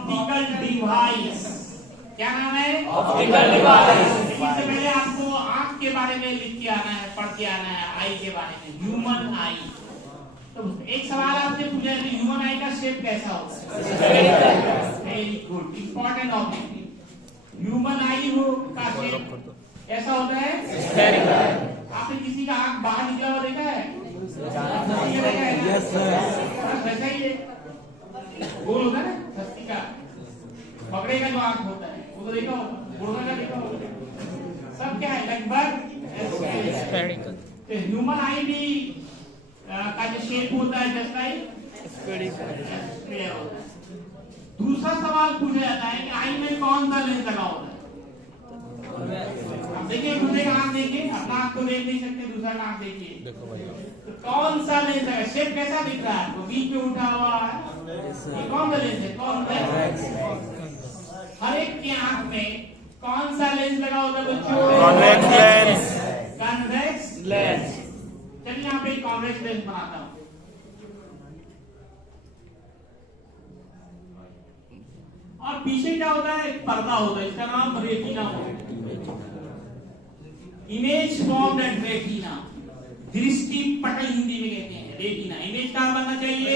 Optical device. क्या नाम है? Optical device. इससे पहले आपको आंख के बारे में लिख के आना है, पढ़ के आना है, आई के बारे में, ह्यूमन आई। तो एक सवाल आपसे पूछा है, ह्यूमन आई का शेप कैसा होता है? Very good, important objective. Human आई हो का शेप कैसा होता है? स्फेरिकल। आपने किसी का आंख बाहर निकला हुआ देखा है? Yes sir. वैसा ही है, गोल होता है ना हस्ती का, बकरे का जो आंख होता है वो तो देखा होगा, घोड़ा का देखा होगा, सब क्या है लगभग स्फेरिकल। तो ह्यूमन आई भी का जो शेप होता है जस्ट लाइक स्फेरिकल। दूसरा सवाल पूछा जाता है कि आई में कौन सा लेंस लगा होता है? अब देखिए, दूसरे का आंख देखिए, अपना आंख तो देख नहीं सकते, दूसरा का आंख देखिए, तो कौन सा लेंस है? शेप कैसा दिख रहा है? तो बीच में उठा हुआ है, ये कौन सा लेंस है? कॉन्वेक्स। हर एक की आंख में कौन सा लेंस लगा होता है बच्चों? Convex lens. Convex lens. चलिए यहाँ पे कॉन्वेक्स लेंस बनाता हूँ। और पीछे क्या होता है? एक पर्दा होता है, इसका नाम रेटिना होता है। इमेज फॉर्म्ड एट रेटिना, दृष्टि पटल हिंदी में कहते हैं। रेटिना इमेज कहाँ बनना चाहिए?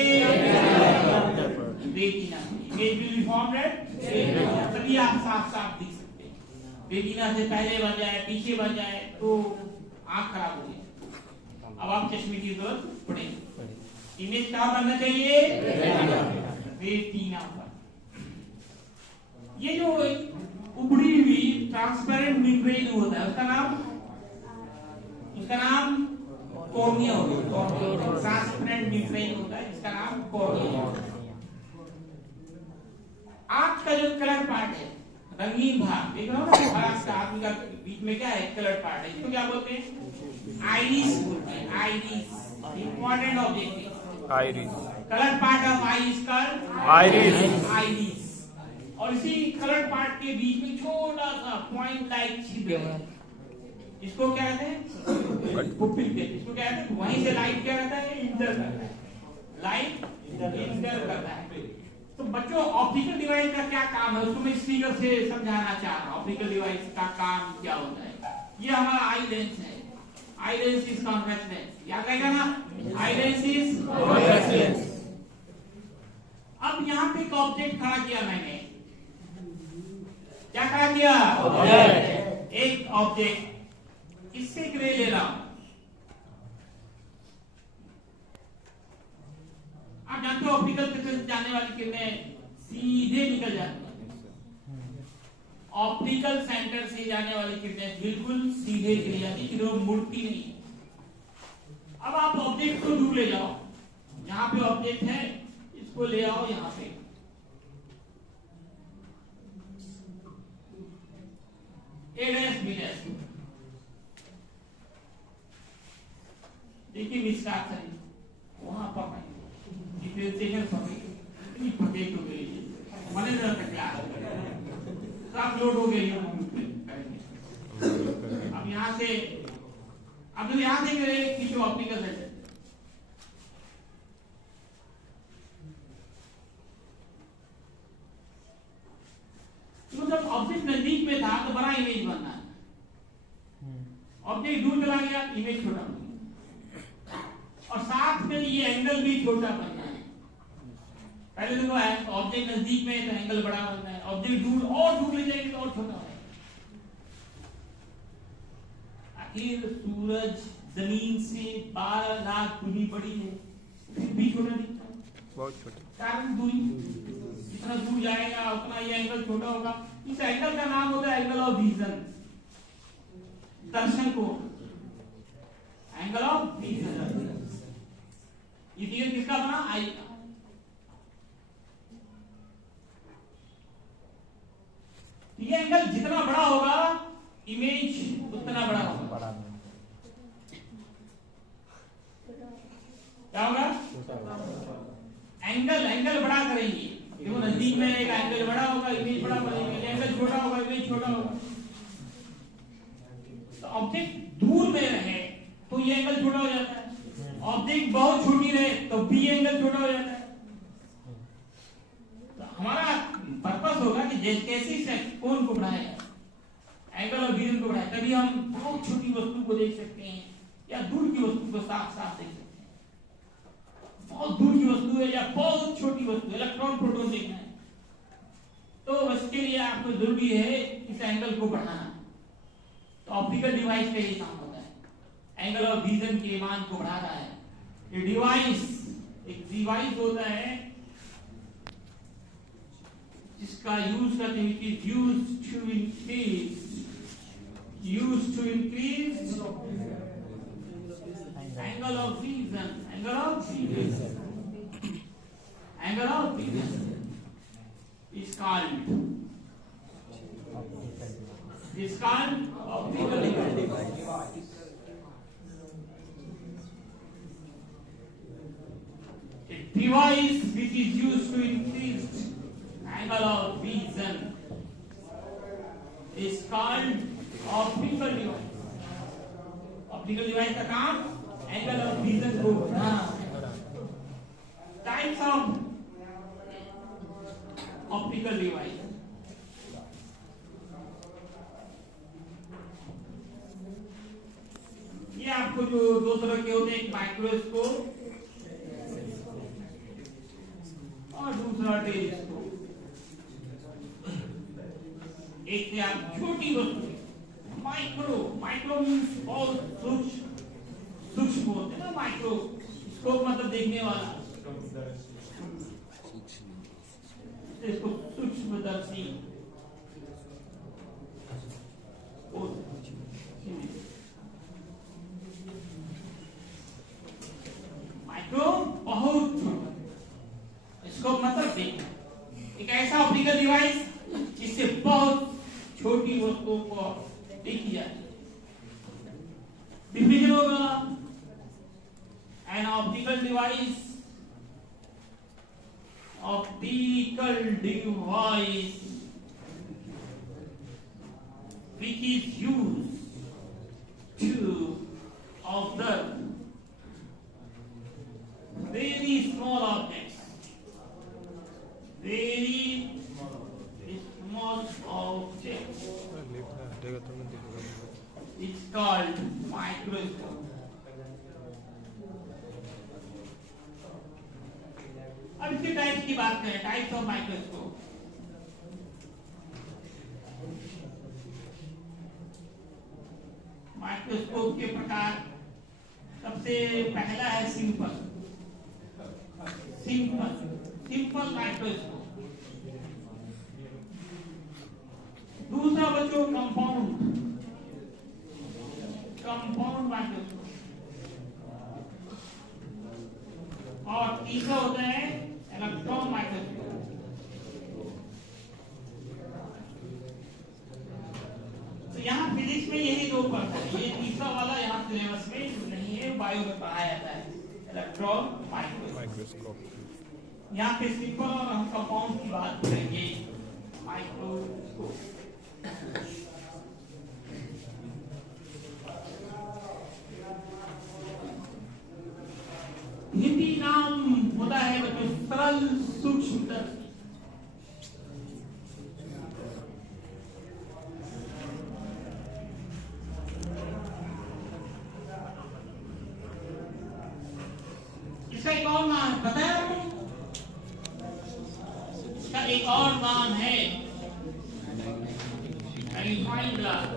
Retina. Image will be formed at retina, तभी आप साफ साफ दिख सकते हैं। रेटिना से पहले बन जाए, पीछे बन जाए तो आंख खराब हो जाए, अब आप चश्मे की जरूरत पड़ेगी। इमेज कहाँ बनना चाहिए? रेटिना पर। ये जो उभरी हुई ट्रांसपेरेंट मेम्ब्रेन होता है, उसका नाम कॉर्निया होता है। ट्रांसपेरेंट मेम्ब्रेन होता है, इसका नाम कॉर्निया। आंख का जो कलर पार्ट है, रंगीन भाग देख रहे हो ना, आंख का आदमी का बीच में क्या है? कलर पार्ट है, इसको क्या बोलते हैं? आइरिस बोलते हैं। Iris important object. Iris. Colour part of I is called iris. Iris. और इसी कलर पार्ट के बीच में छोटा सा पॉइंट लाइक छिद्र है, इसको क्या कहते हैं? पुपिल कहते हैं। इसको क्या कहते हैं? वहीं से लाइट क्या करता है? इंटर करता है, लाइट इंटर करता है। तो बच्चों, ऑप्टिकल डिवाइस का क्या काम है उसको मैं इस फिगर से समझाना चाह रहा हूँ। ऑप्टिकल डिवाइस का काम क्या होता है? ये हमारा आई लेंस है। Eye lens is convex lens, याद रहेगा ना? Eye lens is convex lens. अब यहाँ पे एक ऑब्जेक्ट खड़ा किया मैंने, क्या खड़ा किया? एक ऑब्जेक्ट, इससे एक रे ले रहा हूं। आप जानते हो ऑप्टिकल से जाने वाली किरणें सीधे निकल जाती हैं। ऑप्टिकल सेंटर से जाने वाली किरणें बिल्कुल सीधे चली जाती, किरणें मुड़ती नहीं। अब आप ऑब्जेक्ट को दूर ले जाओ, यहाँ पे ऑब्जेक्ट है, इसको ले आओ यहाँ पे, देखिए विस्तार वहां पर डिफरेंशिएशन इतनी प्रोटेक्ट हो गई, मने न तकला सब लोड हो गई। अब यहाँ से, अब जो यहाँ देख रहे हैं कि जो ऑप्टिकल है, तो जब ऑब्जेक्ट नजदीक में था तो बड़ा इमेज बनना है, ऑब्जेक्ट दूर चला गया इमेज छोटा बन गया, और साथ में ये एंगल भी छोटा बनना है। पहले देखो ऑब्जेक्ट नजदीक में तो एंगल बड़ा बनना है, ऑब्जेक्ट दूर और दूर ले जाएंगे तो और छोटा होगा। आखिर सूरज जमीन से 12 लाख दूरी बड़ी है, फिर भी छोटा दिखता है, बहुत छोटा। कारण दूरी, जितना दूर जाएगा उतना ये एंगल छोटा होगा। इस एंगल का नाम होता है एंगल ऑफ विजन, दर्शन को, एंगल ऑफ विजन। ये फिगर किसका बना? आई का। ये एंगल जितना बड़ा होगा इमेज उतना बड़ा होगा। क्या होगा? एंगल बड़ा करेंगे, देखो नजदीक में एक एंगल बड़ा होगा इमेज बड़ा बनेगा, एंगल छोटा होगा इमेज छोटा होगा। तो ऑब्जेक्ट दूर में रहे तो ये एंगल छोटा हो जाता है, ऑब्जेक्ट बहुत छोटी रहे तो भी एंगल छोटा हो जाता है। तो हमारा जैसे कैसे से कौन को बढ़ाया, एंगल ऑफ विजन को बढ़ाया, तभी हम बहुत छोटी वस्तु को देख सकते हैं या दूर की वस्तु को साफ साफ देख सकते हैं। बहुत दूर की वस्तु है या बहुत छोटी वस्तु, इलेक्ट्रॉन प्रोटॉन देखना है, तो उसके लिए आपको जरूरी है इस एंगल को बढ़ाना। तो ऑप्टिकल डिवाइस का ये काम होता है, एंगल ऑफ विजन के मान को बढ़ा रहा है। ये डिवाइस एक डिवाइस होता है जिसका यूज करते हैं, which is used to increase angle of vision, angle of vision is called optical device. A device which is used to increase angle of vision is called optical device. Optical device का काम angle of vision को बढ़ाना। Types of optical device, ये आपको जो दो तरह के होते हैं, एक माइक्रोस्कोप और दूसरा टेलीस्कोप। एक से आप छोटी वस्तु, माइक्रो मीन्स बहुत सूक्ष्म होते हैं ना, माइक्रोस्कोप मतलब देखने वाला, इसको सूक्ष्मदर्शी। माइक्रो बहुत छोटा, इसको मतलब देखना। एक ऐसा ऑप्टिकल डिवाइस जिससे बहुत छोटी वस्तुओं को देखी जाती है। डिफिनेशन होगा, an optical device which is used to observe very small objects, it's called microscope. अब इसके टाइप्स की बात करें, टाइप्स ऑफ माइक्रोस्कोप। माइक्रोस्कोप के प्रकार, सबसे पहला है सिंपल माइक्रोस्कोप। दूसरा बच्चों कंपाउंड माइक्रोस्कोप, और तीसरा होता है इलेक्ट्रॉन माइक्रोस्कोप। तो यहाँ फिजिक्स में यही दो पढ़ते हैं, ये तीसरा वाला यहाँ सिलेबस में नहीं है, बायो में पढ़ाया जाता है इलेक्ट्रॉन माइक्रोस्कोप। यहाँ पे सिंपल और हम कंपाउंड की बात करेंगे। माइक्रोस्कोप हिंदी नाम होता है बच्चों सरल सूक्ष्मदर्शी। इसका एक और नाम पता है आपको? इसका एक और नाम है मैग्नीफाइंग ग्लास।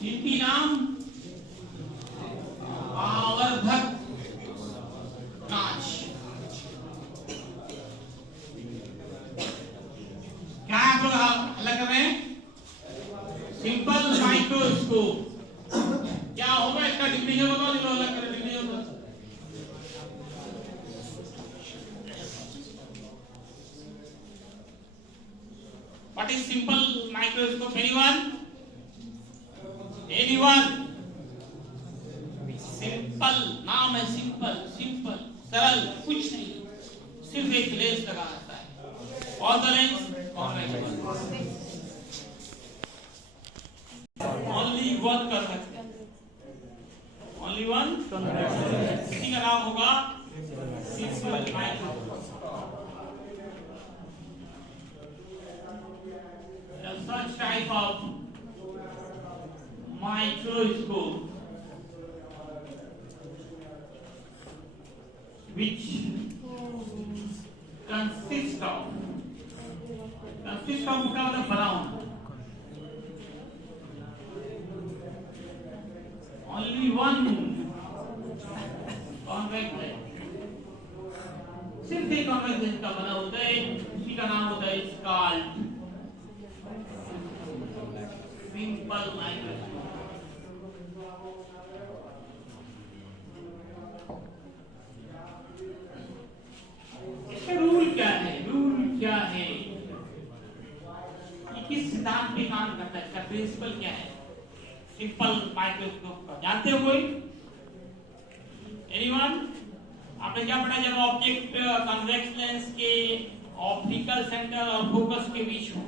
हिंदी नाम आवर्धक कांच। क्या आप लोग अलग कर रहे हैं? सिंपल माइक्रोस्कोप क्या होगा, इसका डिफिनेशन होगा, जो अलग कर डिफिनेशन होगा। What is simple microscope? Anyone? Simple नाम है, सिंपल सरल, कुछ नहीं, सिर्फ एक लेंस लगा रहता है। और द लेंस ओनली वन कर सकते हैं, ओनली वन। इसी का नाम होगा simple microscope. Such type of microscope which consists of मतलब बना होना, only one convex lens, सिर्फ एक convex lens का बना होता है, उसी का नाम होता है called simple microscope. इसका रूल क्या है? ये किस सिद्धांत पे काम करता है? इसका प्रिंसिपल क्या है सिंपल माइक्रोस्कोप का? जानते हो कोई? एनीवन? आपने क्या पढ़ा जब ऑब्जेक्ट कन्वेक्स लेंस के ऑप्टिकल सेंटर और फोकस के बीच हो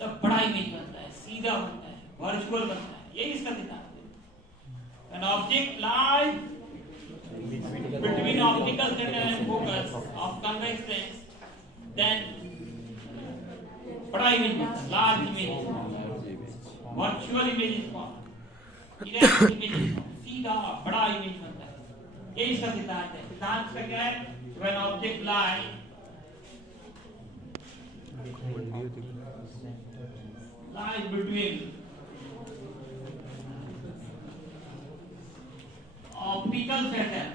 तब बड़ा इमेज बनता है, सीधा बनता है, वर्चुअल बनता है. यही इसका सिद्धांत है. An object lies between optical center and focus of convex lens, then बड़ा इमेज बनता है, large image, virtual image is formed, direct image is formed, सीधा बड़ा इमेज बनता है. यही इसका सिद्धांत है. सिद्धांत का क्या है? When object lies between optical center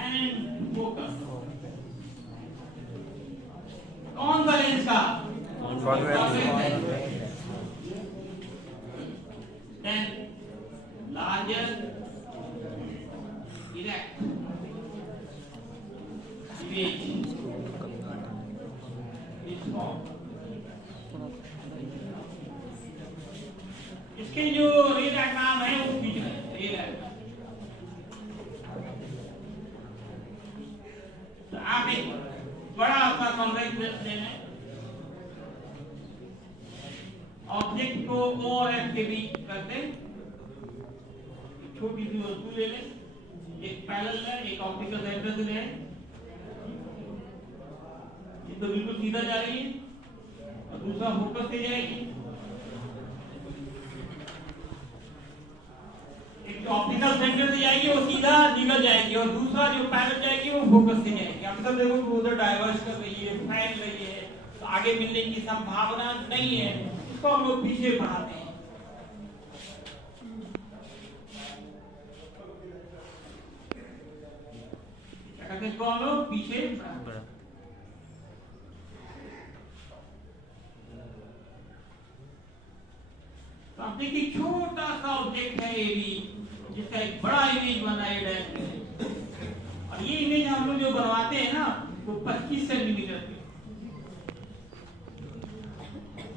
and focus. कौन सा लेंस का? Then larger direct image is formed. इसके जो रे डायग्राम है वो खींच रहे हैं. रे डायग्राम तो आप एक बड़ा सा कॉन्वेक्स लेंस लेना है, ऑब्जेक्ट को O और F के बीच रख दें, छोटी सी वस्तु ले लें, एक पैरेलल है, एक ऑप्टिकल सेंटर से ले, ये तो बिल्कुल सीधा जा रही है और दूसरा फोकस से जाएगी. एक ऑप्टिकल सेंटर से जाएगी वो सीधा निकल जाएगी और दूसरा जो पैरेलल जाएगी वो फोकस से जाएगी. अब तक देखो कि उधर डाइवर्ज कर रही है, फैल रही है, तो आगे मिलने की संभावना नहीं है. इसको हम लोग पीछे बढ़ाते हैं. क्या कहते हैं इसको हम लोग? पीछे बढ़ाते हैं. तो आप देखिए छोटा सा ऑब्जेक्ट है ये भी, जिसका एक बड़ा इमेज बना है, और ये इमेज हम लोग जो बनवाते हैं ना वो 25 सेंटीमीटर पे,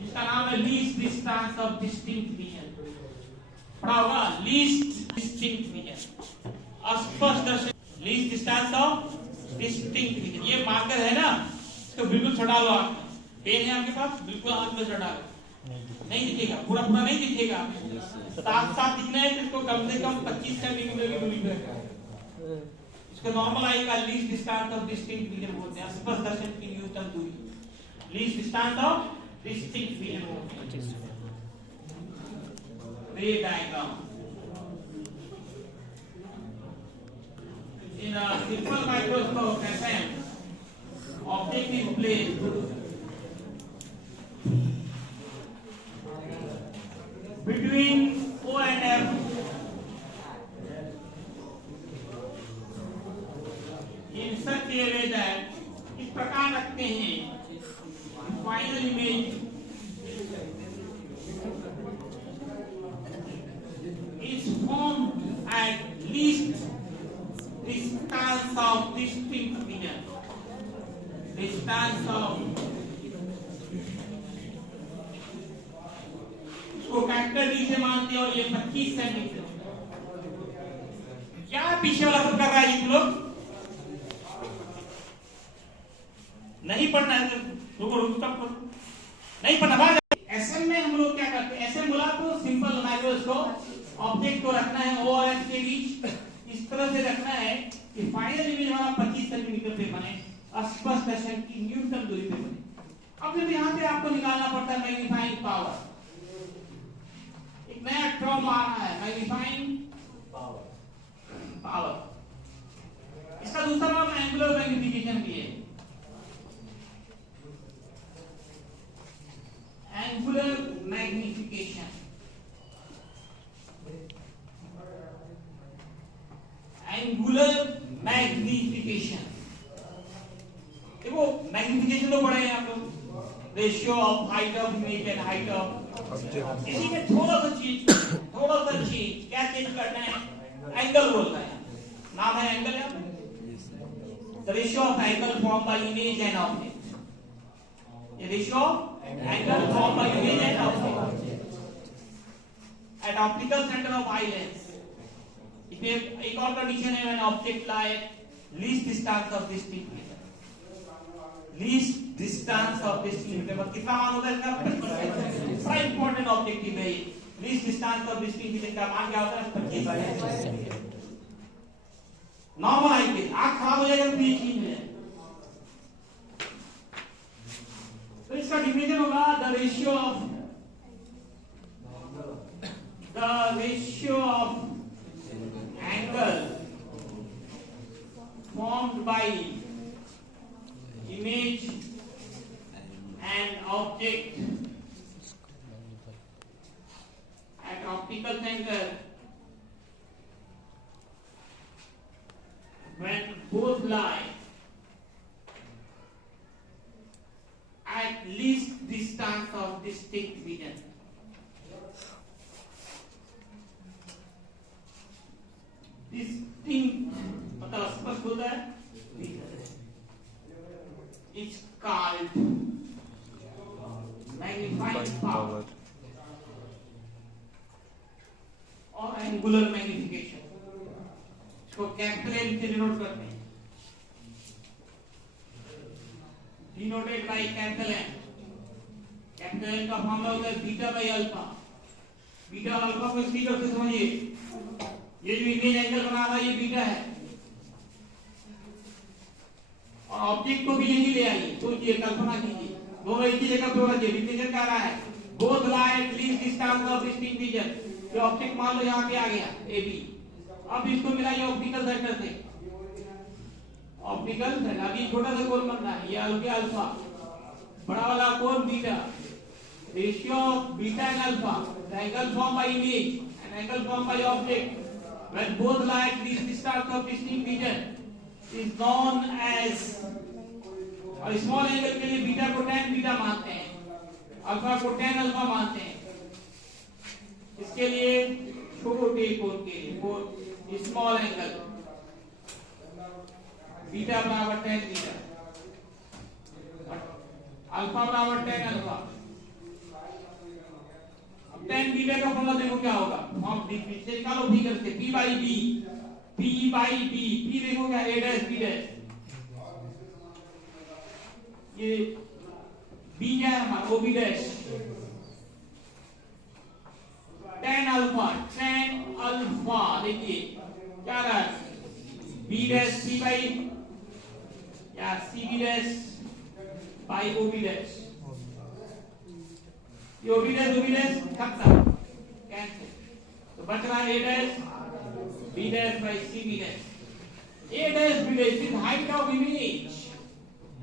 जिसका नाम है least distance of distinct vision. पढ़ा होगा लीस्ट डिस्टिंक्ट विजन, स्पष्ट दर्शन. Least distance of distinct vision. ये मार्कर है ना, इसको बिल्कुल छुड़ा लो. आप पेन है आपके पास, बिल्कुल हाथ में छुड़ा लो, नहीं दिखेगा, पूरा पूरा नहीं दिखेगा. साफ साफ दिखना है तो इसको कम से कम 25 सेंटीमीटर की दूरी पर, इसको नॉर्मल आई का least distance of distinct vision बोलते हैं. स्पष्ट दर्शन की न्यूनतम दूरी, least distance of distinct vision बोलते हैं. रे diagram in a simple microscope FM, object is placed between O and F in such a way that इस प्रकार रखते हैं. Final image is formed at least distance of distinct vision. Distance of इसको factor D से मानते हैं और ये 25 सेंटीमीटर. क्या पीछे वाला सब कर रहा है ये लोग? नहीं पढ़ना है तो नहीं पढ़ना. बाद एसएम में हम लोग क्या करते हैं? एसएम बोला तो सिंपल माइक्रोस्कोप, ऑब्जेक्ट को रखना है O और F के बीच, इस तरह से रखना है कि फाइनल इमेज हमारा 25 सेंटीमीटर पे बने, स्पष्ट दर्शन की न्यूनतम दूरी पे बने। अब जब यहाँ पे आपको निकालना पड़ता है मैग्नीफाइंग पावर, एक नया टर्म आ रहा है मैग्नीफाइंग पावर। इसका दूसरा नाम एंगुलर मैग्निफिकेशन भी है। Angular magnification, angular magnification. देखो मैग्निफिकेशन तो पढ़े हैं आप लोग, ratio of height of image and height of object. इसी में थोड़ा सा चीज क्या चेंज करना है, एंगल बोलना है, नाम है एंगल है। The ratio of angle form by image and object, ये ratio of angle form by image and object at optical centre of eye lens. इसमें एक और कंडीशन है, when object lie least distance of distinct, least distance of distinct मतलब कितना मान होता है इसका, 25। बड़ा इंपॉर्टेंट ऑब्जेक्टिव है ये, लीस्ट डिस्टेंस ऑफ डिस्टिंक्ट का मान क्या होता है, 25। नॉर्मल आई के आंख खराब हो जाएगा तो ये चीज है। तो इसका डिफिनेशन होगा the ratio of angle formed by image and object at optical center when both lie at least distance of distinct vision. Distinct मतलब स्पष्ट होता है, it's called magnifying power और एंगुलर मैग्निफिकेशन। इसको कैपिटल एम से denote करते हैं, denoted by capital M. Capital M का फॉर्मूला होता है बीटा बाय अल्फा। बीटा और अल्फा को इसी तरह से समझिए, ये जो इमेज एंगल बना रहा है ये बीटा है, और ऑब्जेक्ट को भी यही ले आइए, सोचिए, कल्पना कीजिए, दोनों एक ही जगह पे होना चाहिए। डिफिनेशन क्या रहा है, both lie at least distance of distinct vision. ये ऑब्जेक्ट मान लो यहाँ पे आ गया ए बी, अब इसको मिला ये ऑप्टिकल सेंटर से, ऑप्टिकल सेंटर। अभी छोटा सा कोण बनना है, ये हो गया अल्फा, बड़ा वाला कोण beta. Ratio of beta and alpha, the angle form by image and angle form by object when both lie at least distance of distinct vision is known as, और स्मॉल एंगल के लिए beta को tan beta मानते हैं, alpha को tan alpha मानते हैं। इसके लिए छोटे कोण के लिए स्मॉल एंगल बीटा बराबर tan बीटा, अल्फा बराबर tan अल्फा। tan बीटा का फॉर्मूला देखो क्या होगा, हम से निकालो फिगर से, p by b, p देखो क्या, a डैश b डैश, ये b क्या है हमारा, o b dash, tan alpha देखिए क्या रहा है, b डैश c by या c b dash by o b dash. ये o b डैश खत्म, कैंसिल, तो बच रहा है a dash b dash by c b dash. a dash b dash is height of image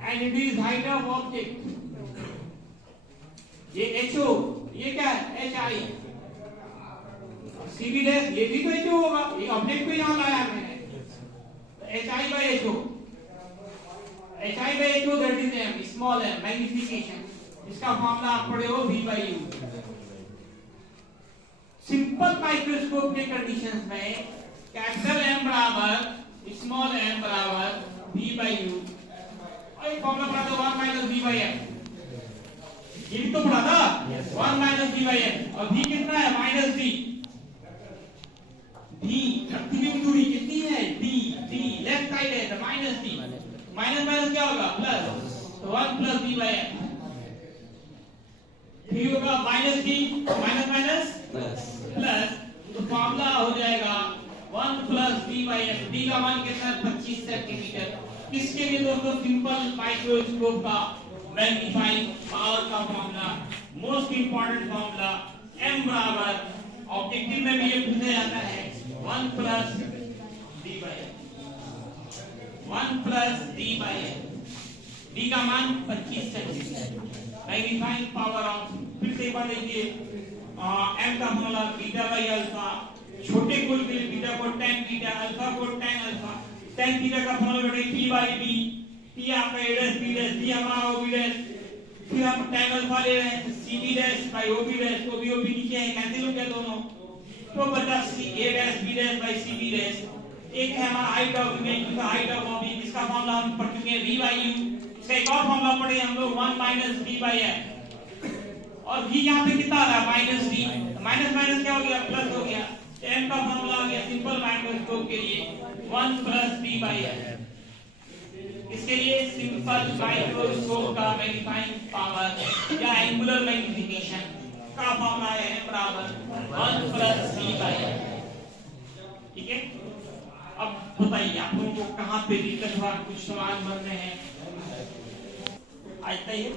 and it is height of object। ये ho, ये क्या है hi, c b डैश ये भी तो ho होगा, ये ऑब्जेक्ट को यहाँ लाया मैंने, hi by ho, hi by ho that is m, small m, magnification। इसका फॉर्मूला आप पढ़े हो v by u। Simple microscope के कंडीशंस में कैपिटल M बराबर स्मॉल m बराबर v by u, और एक फॉर्मूला पढ़ा था 1 माइनस v by m, ये भी तो पढ़ा था 1 माइनस v by m, और v कितना है माइनस v, प्रतिबिंब दूरी कितनी है d, लेफ्ट साइड है तो माइनस d, माइनस माइनस क्या होगा प्लस, तो 1 प्लस v by m, फिर होगा minus d, minus minus plus, तो फॉर्मूला हो जाएगा 1 plus d by S. d का मान कितना है? 25 सेंटीमीटर। किसके लिए दोस्तों? सिंपल माइक्रोस्कोप का मैग्नीफाइंग पावर का formula, most important formula m बराबर, ऑब्जेक्टिव में भी ये पूछा जाता है, 1 plus d by S. 1 plus d by S. d का मान 25 सेंटीमीटर। मैग्नीफाइंग पावर ऑफ, फिर से एक बार देखिए, m का फॉर्मूला बीटा बाई अल्फा, छोटे कोण के लिए बीटा को tan बीटा, अल्फा को tan अल्फा। tan थीटा का फॉर्मूला बेटा p बाई b, p आपका a dash b dash, d हमारा o b डैश, फिर हम tan अल्फा ले रहे हैं c b dash by o b dash, o b नीचे है, कैंसिल हो गया दोनों, तो बचा c a dash b dash by c b dash. एक है हमारा हाइट ऑफ इमेज, दूसरा हाइट ऑफ ऑब्जेक्ट, जिसका फॉर्मूला हम पढ़ चुके हैं v बाई u। इसका एक और फॉर्मूला पढ़े हम लोग 1 माइनस v बाई f, और v यहाँ पे कितना आ रहा है? माइनस v, माइनस माइनस क्या हो गया? प्लस हो गया। m का फॉर्मूला आ गया सिंपल माइक्रोस्कोप के लिए 1 प्लस d बाई f। इसके लिए सिंपल माइक्रोस्कोप का मैग्नीफाइंग पावर या एंगुलर मैग्निफिकेशन का फॉर्मूला है m बराबर 1 प्लस d बाई f। ठीक है, अब बताइए आप लोगों को कहाँ पे दिक्कत हुआ, कुछ सवाल बन रहे हैं? आज तक ये